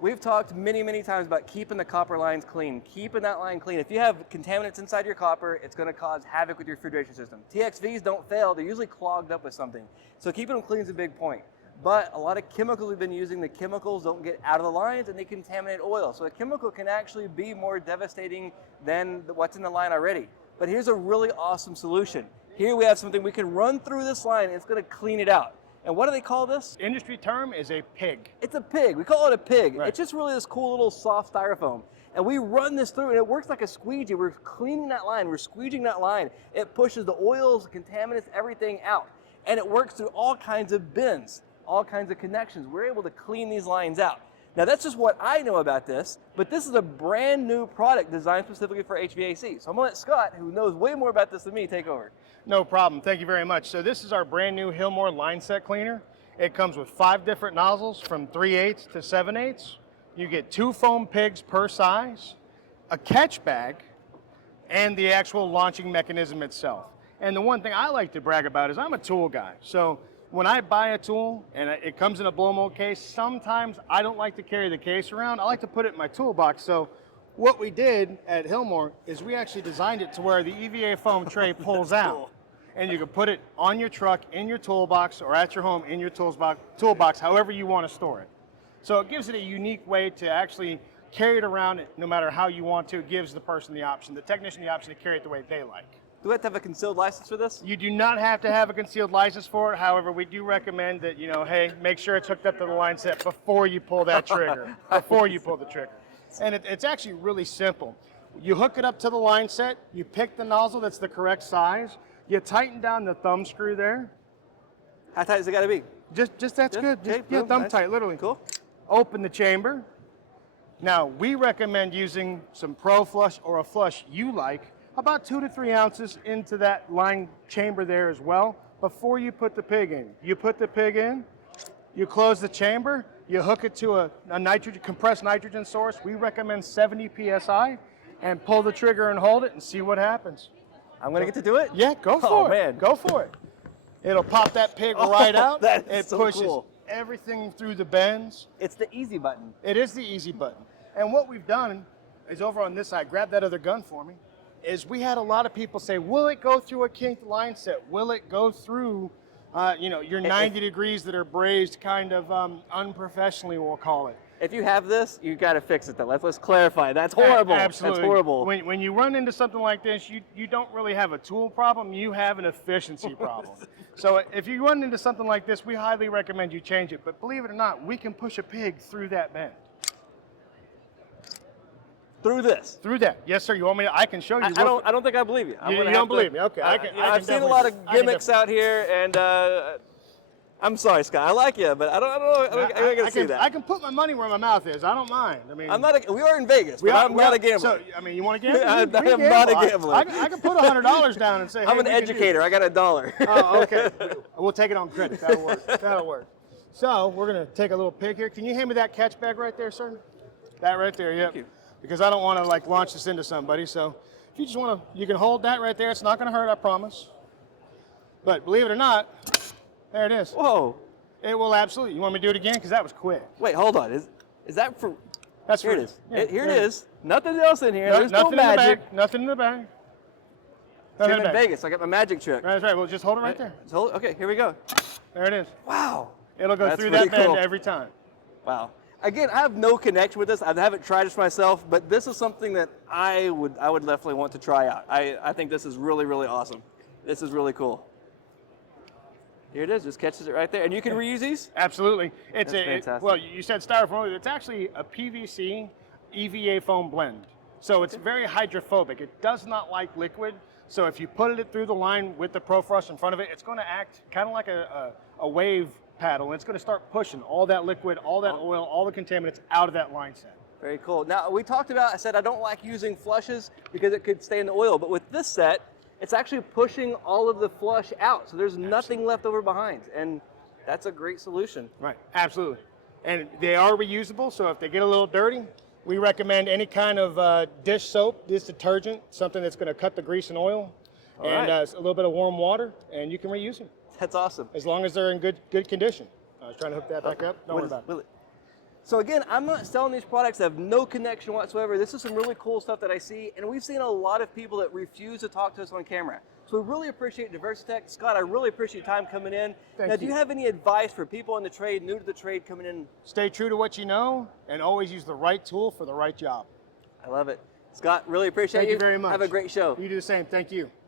We've talked many, many times about keeping the copper lines clean, keeping that line clean. If you have contaminants inside your copper, it's going to cause havoc with your refrigeration system. TXVs don't fail. They're usually clogged up with something. So keeping them clean is a big point. But a lot of chemicals we've been using, the chemicals don't get out of the lines and they contaminate oil. So a chemical can actually be more devastating than what's in the line already. But here's a really awesome solution. Here we have something we can run through this line and it's going to clean it out. And what do they call this? Industry term is a pig. It's a pig. We call it a pig. Right. It's just really this cool little soft styrofoam. And we run this through and it works like a squeegee. We're cleaning that line. We're squeegeeing that line. It pushes the oils, the contaminants, everything out. And it works through all kinds of bins, all kinds of connections. We're able to clean these lines out. Now that's just what I know about this, but this is a brand new product designed specifically for HVAC. So I'm gonna let Scott, who knows way more about this than me, take over. No problem, thank you very much. So this is our brand new Hilmor line set cleaner. It comes with 5 different nozzles from 3/8 to 7/8. You get 2 foam pigs per size, a catch bag, and the actual launching mechanism itself. And the one thing I like to brag about is I'm a tool guy. So when I buy a tool and it comes in a blow mold case, sometimes I don't like to carry the case around. I like to put it in my toolbox. So what we did at Hilmor is we actually designed it to where the EVA foam tray pulls out. Cool. And you can put it on your truck, in your toolbox, or at your home in your toolbox, however you want to store it. So it gives it a unique way to actually carry it around no matter how you want to. It gives the person the option, the technician the option to carry it the way they like. Do we have to have a concealed license for this? You do not have to have a concealed license for it. However, we do recommend that, hey, make sure it's hooked up to the line set before you pull that trigger, before you pull the trigger. And it's actually really simple. You hook it up to the line set, you pick the nozzle that's the correct size, you tighten down the thumb screw there. How tight does it got to be? Just that's good. Okay, Yeah, boom, thumb nice. tight, literally. Cool. Open the chamber. Now, we recommend using some Pro Flush or a flush you like, about 2 to 3 ounces into that line chamber there as well before you put the pig in. You put the pig in, you close the chamber, you hook it to a compressed nitrogen source. We recommend 70 PSI and pull the trigger and hold it and see what happens. I'm going to get to do it? Yeah, go for it. Oh, man. Go for it. It'll pop that pig right out. That is it so pushes cool. everything through the bends. It's the easy button. It is the easy button. And what we've done is over on this side, grab that other gun for me, is we had a lot of people say, will it go through a kinked line set? Will it go through, your 90 degrees that are brazed kind of unprofessionally, we'll call it. If you have this, you got to fix it though. Let's clarify. That's horrible. Absolutely. That's horrible. When you run into something like this, you don't really have a tool problem, you have an efficiency problem. So if you run into something like this, we highly recommend you change it. But believe it or not, we can push a pig through that bend. Through this? Through that. Yes, sir. You want me to? I can show you. I don't think I believe you. You don't believe me? Okay. I've seen a lot of gimmicks out here, and I'm sorry, Scott. I like you, but I don't know. I gotta see that. I can put my money where my mouth is. I don't mind. I mean, we are in Vegas, but I'm not a gambler. So, I mean, you want to gamble? I'm not a gambler. I can put $100 down and say, I'm hey, an educator. I got $1. Oh, okay. We'll take it on credit. That'll work. That'll work. So we're gonna take a little pig here. Can you hand me that catch bag right there, sir? That right there. Yep. Thank you. Because I don't want to launch this into somebody. So if you just want to, you can hold that right there. It's not going to hurt, I promise. But believe it or not, there it is. Whoa. It will absolutely. You want me to do it again? Because that was quick. Wait, hold on. Is that for? That's here for, it is. Yeah, here it is. Nothing else in here. There's nothing no in the magic. bag. Nothing in the bag. I'm in Vegas. I got my magic trick. That's right. Well, just hold it right there. Just hold it. Okay, here we go. There it is. Wow. It'll go That's through really that bend cool. every time. Wow. Again, I have no connection with this. I haven't tried this myself, but this is something that I would definitely want to try out. I think this is really, really awesome. This is really cool. Here it is, just catches it right there. And you can reuse these? Absolutely. It's fantastic. well, you said styrofoam. It's actually a PVC EVA foam blend. So it's very hydrophobic. It does not like liquid. So if you put it through the line with the Pro Flush in front of it, it's going to act kind of like a wave paddle. And it's going to start pushing all that liquid, all that oil, all the contaminants out of that line set. Very cool. Now, we talked about, I said I don't like using flushes because it could stay in the oil, but with this set, it's actually pushing all of the flush out, so there's nothing left over behind, and that's a great solution. Right, absolutely. And they are reusable, so if they get a little dirty, we recommend any kind of dish soap, dish detergent, something that's going to cut the grease and oil, and a little bit of warm water, and you can reuse them. That's awesome. As long as they're in good condition. I was trying to hook that back up. Don't worry about it. So again, I'm not selling these products. I have no connection whatsoever. This is some really cool stuff that I see, and we've seen a lot of people that refuse to talk to us on camera. So we really appreciate Diversitech. Scott, I really appreciate your time coming in. Thank now, do you. you have any advice for people in the trade, new to the trade, coming in? Stay true to what you know and always use the right tool for the right job. I love it. Scott, really appreciate Thank you very much. Have a great show. You do the same. Thank you.